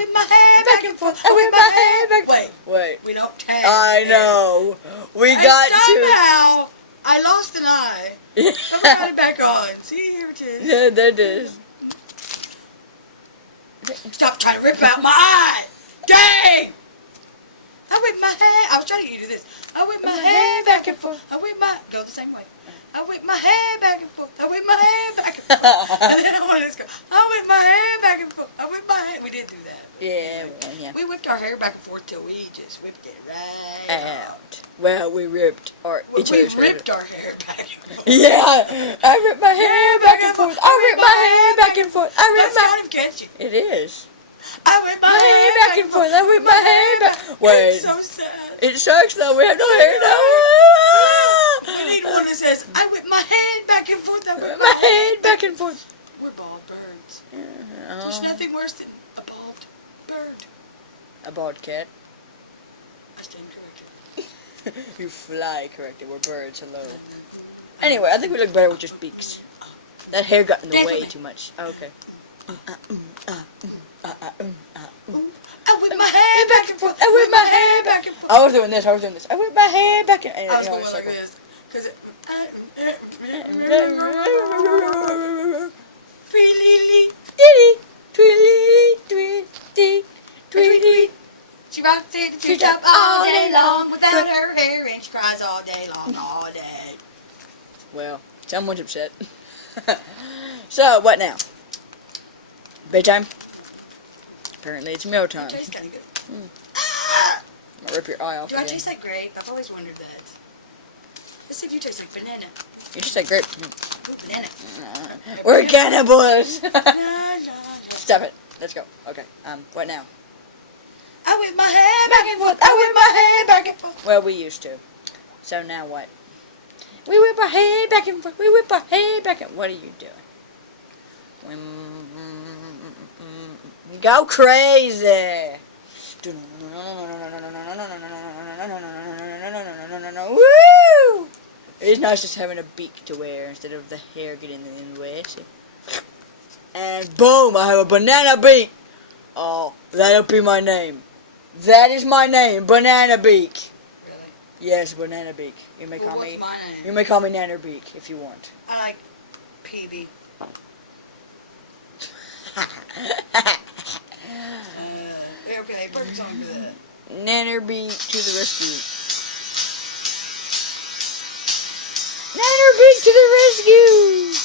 whip my hair back and forth. I whip my hair back. Wait. We don't tag. I know. We got to. Somehow, I lost an eye. But we got it back on. See, here it is. Yeah, there it is. Stop trying to rip out my eye. Dang! I whip my hair. I was trying to get you to do this. I whip my hair back and forth. I whip my. Go the same way. I whip my hair back and forth. I whip my hair back and forth. And then I wanted to go. I whip my hair back and forth. I whip my hair. We didn't do that. Yeah, well, yeah. We whipped our hair back and forth till we just whipped it right out. Well, we ripped our each other's hair. We ripped our hair back and forth. Yeah, I ripped my hair back and forth. I ripped my hair back and forth. I ripped my. That's kind of catchy. It is. I whip my hair back and forth. I whip my hair back. Wait. It's so sad. It sucks though. We have no hair now. We need one that says, I whip my head back and forth. I whip my head back and forth. We're bald birds. There's nothing worse than a bald bird. A bald cat. I stand corrected. You fly corrected. We're birds. Hello. Anyway, I think we look better with just beaks. That hair got in the way too much. Oh, okay. I whip my hair back and forth. I whip my hair back and forth. I was doing this. I whip my hair back and forth. I was going like this. Cause she rocks it to top all day long without her hair, and she cries all day long, all day. Well, someone's upset. So, what now? Bedtime? Apparently it's meal time. It tastes kind of good. I'm gonna rip your eye off. Do I taste like grape? I've always wondered that. Let's see if you taste like banana. You taste like grape. Ooh, banana. We're cannibals! No. Stop it. Let's go. Okay. What now? I whip my hair back and forth. I whip my hair back and forth. Well, we used to. So now what? We whip our hair back and forth. We whip our hair back and. What are you doing? Go crazy! Woo! It is nice just having a beak to wear instead of the hair getting in the way. See? And boom! I have a banana beak! Oh, that'll be my name. That is my name, Banana Beak. Really? Yes, Banana Beak. You may call me. What's my name? You may call me Nanner Beak if you want. I like PB. Okay, perfect song for that. Nanner Beak to the rescue. Nanner Beak to the rescue!